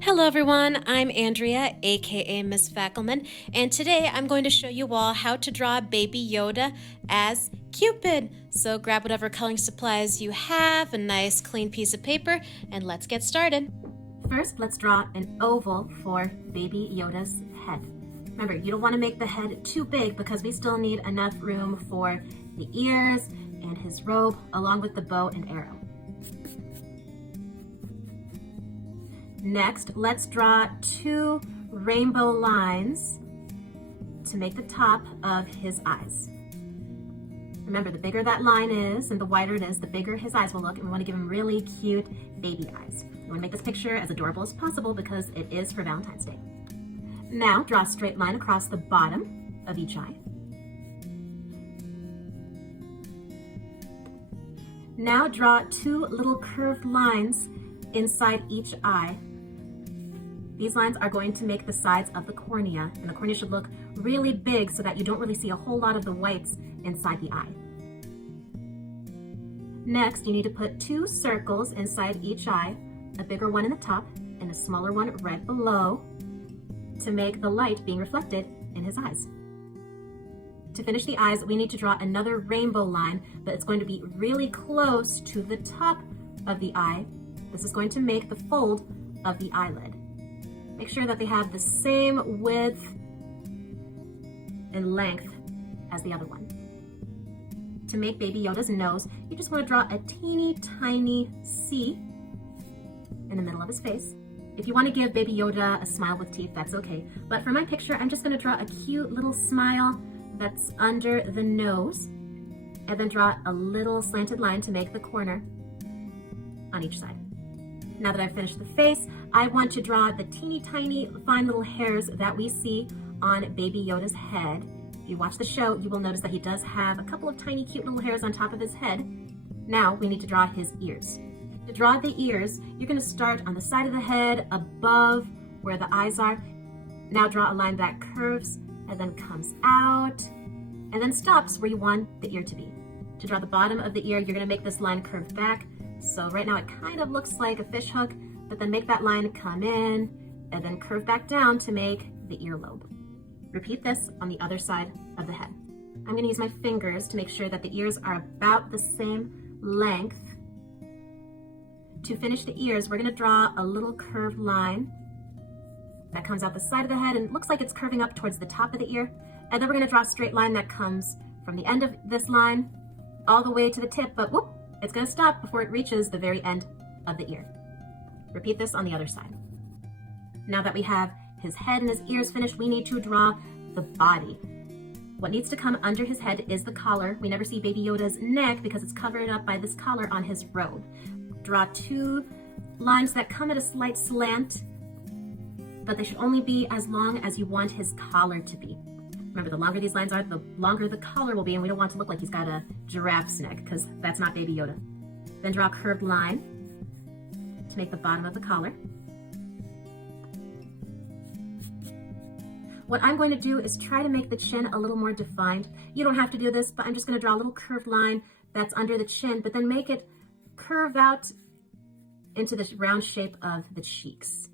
Hello everyone, I'm Andrea, aka Miss Fackelman, and today I'm going to show you all how to draw Baby Yoda as Cupid. So grab whatever coloring supplies you have, a nice clean piece of paper, and let's get started. First, let's draw an oval for Baby Yoda's head. Remember, you don't want to make the head too big because we still need enough room for the ears and his robe, along with the bow and arrow. Next, let's draw two rainbow lines to make the top of his eyes. Remember, the bigger that line is and the wider it is, the bigger his eyes will look, and we want to give him really cute baby eyes. We want to make this picture as adorable as possible because it is for Valentine's Day. Now, draw a straight line across the bottom of each eye. Now draw two little curved lines inside each eye. These lines are going to make the sides of the cornea, and the cornea should look really big so that you don't really see a whole lot of the whites inside the eye. Next, you need to put two circles inside each eye, a bigger one in the top and a smaller one right below to make the light being reflected in his eyes. To finish the eyes, we need to draw another rainbow line, but it's going to be really close to the top of the eye. This is going to make the fold of the eyelid. Make sure that they have the same width and length as the other one. To make Baby Yoda's nose, you just want to draw a teeny tiny C in the middle of his face. If you want to give Baby Yoda a smile with teeth, that's okay. But for my picture, I'm just going to draw a cute little smile that's under the nose, and then draw a little slanted line to make the corner on each side. Now that I've finished the face, I want to draw the teeny tiny fine little hairs that we see on Baby Yoda's head. If you watch the show, you will notice that he does have a couple of tiny cute little hairs on top of his head. Now we need to draw his ears. To draw the ears, you're going to start on the side of the head above where the eyes are. Now draw a line that curves and then comes out and then stops where you want the ear to be. To draw the bottom of the ear, you're going to make this line curve back. So right now it kind of looks like a fish hook, but then make that line come in and then curve back down to make the earlobe. Repeat this on the other side of the head. I'm going to use my fingers to make sure that the ears are about the same length. To finish the ears, we're going to draw a little curved line that comes out the side of the head and looks like it's curving up towards the top of the ear. And then we're going to draw a straight line that comes from the end of this line all the way to the tip, but whoop, it's going to stop before it reaches the very end of the ear. Repeat this on the other side. Now that we have his head and his ears finished, we need to draw the body. What needs to come under his head is the collar. We never see Baby Yoda's neck because it's covered up by this collar on his robe. Draw two lines that come at a slight slant, but they should only be as long as you want his collar to be. Remember, the longer these lines are, the longer the collar will be, and we don't want to look like he's got a giraffe's neck because that's not Baby Yoda. Then draw a curved line to make the bottom of the collar. What I'm going to do is try to make the chin a little more defined. You don't have to do this, but I'm just going to draw a little curved line that's under the chin, but then make it curve out into the round shape of the cheeks.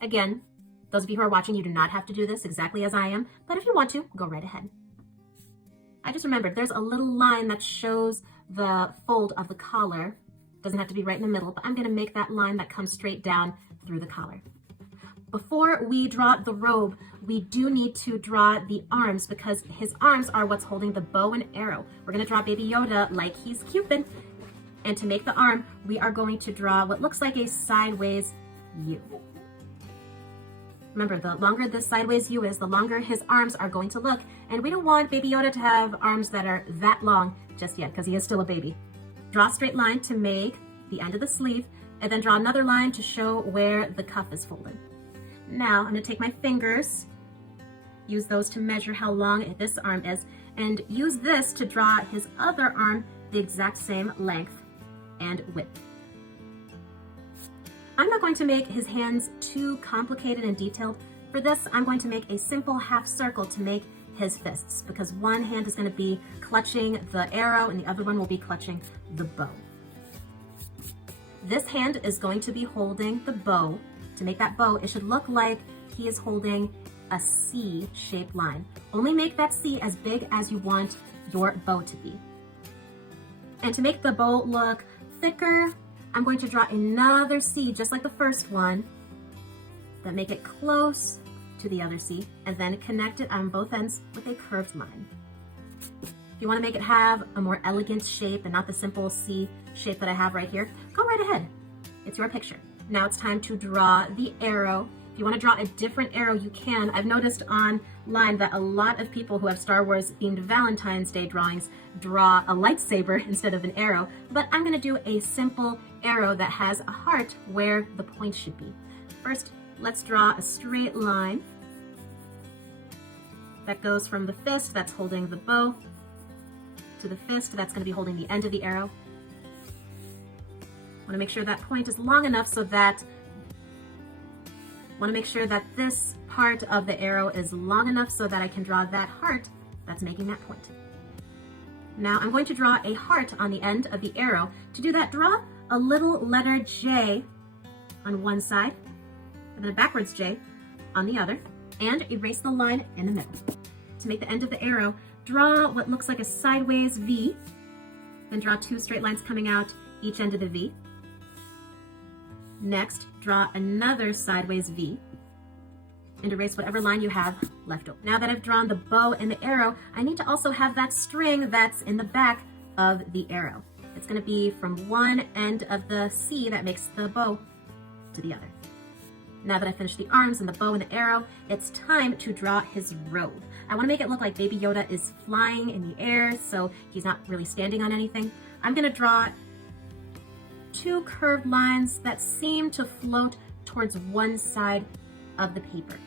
Again, those of you who are watching, you do not have to do this exactly as I am, but if you want to, go right ahead. I just remembered there's a little line that shows the fold of the collar. Doesn't have to be right in the middle, but I'm going to make that line that comes straight down through the collar. Before we draw the robe, we do need to draw the arms because his arms are what's holding the bow and arrow. We're going to draw Baby Yoda like he's Cupid. And to make the arm, we are going to draw what looks like a sideways U. Remember, the longer this sideways U is, the longer his arms are going to look. And we don't want Baby Yoda to have arms that are that long just yet because he is still a baby. Draw a straight line to make the end of the sleeve, and then draw another line to show where the cuff is folded. Now, I'm going to take my fingers, use those to measure how long this arm is, and use this to draw his other arm the exact same length and width. I'm not going to make his hands too complicated and detailed. For this, I'm going to make a simple half circle to make his fists because one hand is going to be clutching the arrow and the other one will be clutching the bow. This hand is going to be holding the bow to make that bow, it should look like he is holding a C-shaped line. Only make that C as big as you want your bow to be. And to make the bow look thicker, I'm going to draw another C just like the first one, then make it close to the other C, and then connect it on both ends with a curved line. If you want to make it have a more elegant shape and not the simple C shape that I have right here, go right ahead. It's your picture. Now it's time to draw the arrow. If you want to draw a different arrow, you can. I've noticed online that a lot of people who have Star Wars themed Valentine's Day drawings draw a lightsaber instead of an arrow, but I'm going to do a simple arrow that has a heart where the point should be. First, let's draw a straight line that goes from the fist that's holding the bow to the fist that's going to be holding the end of the arrow. I want to make sure that point is long enough so that this part of the arrow is long enough so that I can draw that heart that's making that point. Now I'm going to draw a heart on the end of the arrow. To do that, draw a little letter J on one side, and then a backwards J on the other, and erase the line in the middle. To make the end of the arrow, draw what looks like a sideways V, then draw two straight lines coming out each end of the V. Next, draw another sideways V and erase whatever line you have left over. Now that I've drawn the bow and the arrow, I need to also have that string that's in the back of the arrow. It's going to be from one end of the C that makes the bow to the other. Now that I've finished the arms and the bow and the arrow, it's time to draw his robe. I want to make it look like Baby Yoda is flying in the air, so he's not really standing on anything. I'm going to draw two curved lines that seem to float towards one side of the paper,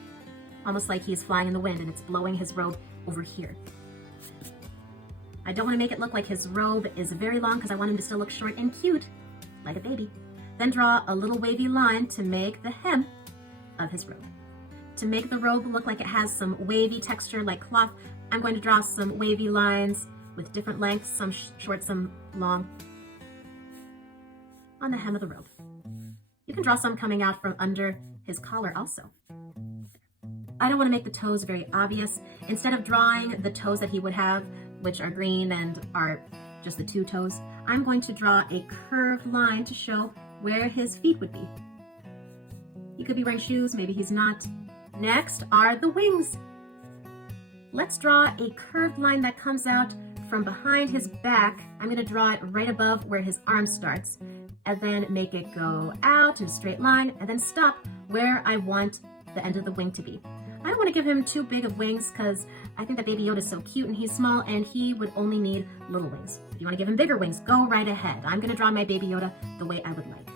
almost like he's flying in the wind and it's blowing his robe over here. I don't want to make it look like his robe is very long because I want him to still look short and cute, like a baby. Then draw a little wavy line to make the hem of his robe. To make the robe look like it has some wavy texture like cloth, I'm going to draw some wavy lines with different lengths, some short, some long, on the hem of the robe. You can draw some coming out from under his collar also. I don't want to make the toes very obvious. Instead of drawing the toes that he would have, which are green and are just the two toes, I'm going to draw a curved line to show where his feet would be. He could be wearing shoes, maybe he's not. Next are the wings. Let's draw a curved line that comes out from behind his back. I'm going to draw it right above where his arm starts, and then make it go out in a straight line, and then stop where I want the end of the wing to be. I don't want to give him too big of wings because I think that Baby Yoda is so cute and he's small and he would only need little wings. If you want to give him bigger wings, go right ahead. I'm going to draw my Baby Yoda the way I would like.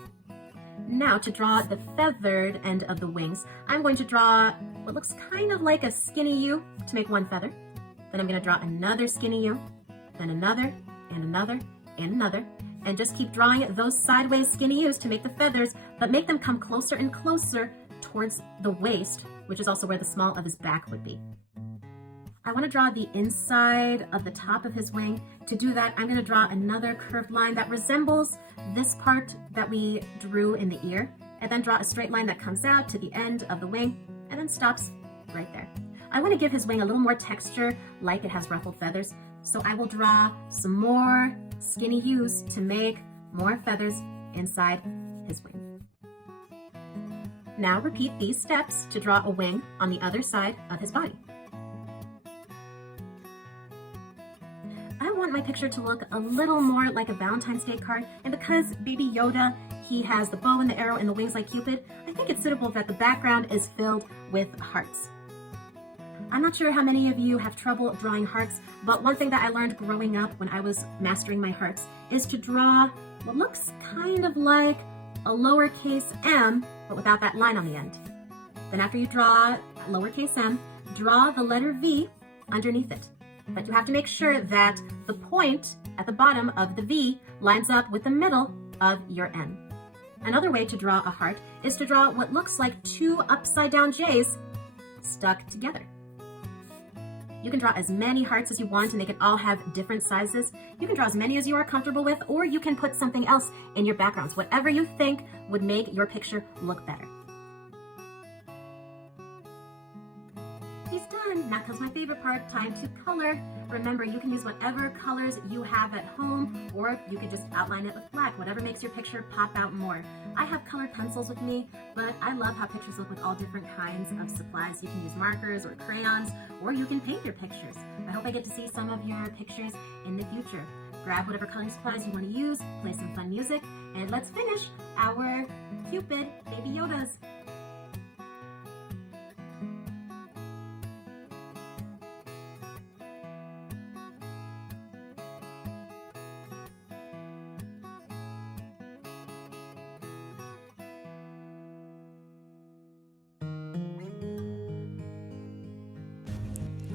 Now to draw the feathered end of the wings, I'm going to draw what looks kind of like a skinny U to make one feather. Then I'm going to draw another skinny U, then another, and another, and another, and just keep drawing those sideways skinny U's to make the feathers, but make them come closer and closer towards the waist, which is also where the small of his back would be. I want to draw the inside of the top of his wing. To do that, I'm going to draw another curved line that resembles this part that we drew in the ear, and then draw a straight line that comes out to the end of the wing and then stops right there. I want to give his wing a little more texture, like it has ruffled feathers, so I will draw some more skinny U's to make more feathers inside his wing. Now repeat these steps to draw a wing on the other side of his body. I want my picture to look a little more like a Valentine's Day card, and because Baby Yoda, he has the bow and the arrow and the wings like Cupid, I think it's suitable that the background is filled with hearts. I'm not sure how many of you have trouble drawing hearts, but one thing that I learned growing up when I was mastering my hearts is to draw what looks kind of like a lowercase m, but without that line on the end. Then after you draw lowercase m, draw the letter V underneath it. But you have to make sure that the point at the bottom of the V lines up with the middle of your M. Another way to draw a heart is to draw what looks like two upside down J's stuck together. You can draw as many hearts as you want and they can all have different sizes. You can draw as many as you are comfortable with, or you can put something else in your backgrounds, whatever you think would make your picture look better. done. Now comes my favorite part, time to color. Remember, you can use whatever colors you have at home, or you could just outline it with black, whatever makes your picture pop out more. I have colored pencils with me, but I love how pictures look with all different kinds of supplies. You can use markers or crayons, or you can paint your pictures. I hope I get to see some of your pictures in the future. Grab whatever coloring supplies you want to use, play some fun music, and let's finish our Cupid Baby Yodas.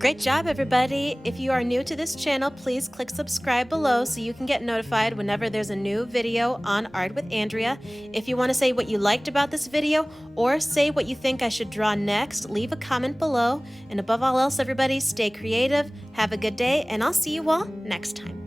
Great job, everybody! If you are new to this channel, please click subscribe below so you can get notified whenever there's a new video on Art with Andrea. If you want to say what you liked about this video or say what you think I should draw next, leave a comment below. And above all else, everybody, stay creative, have a good day, and I'll see you all next time.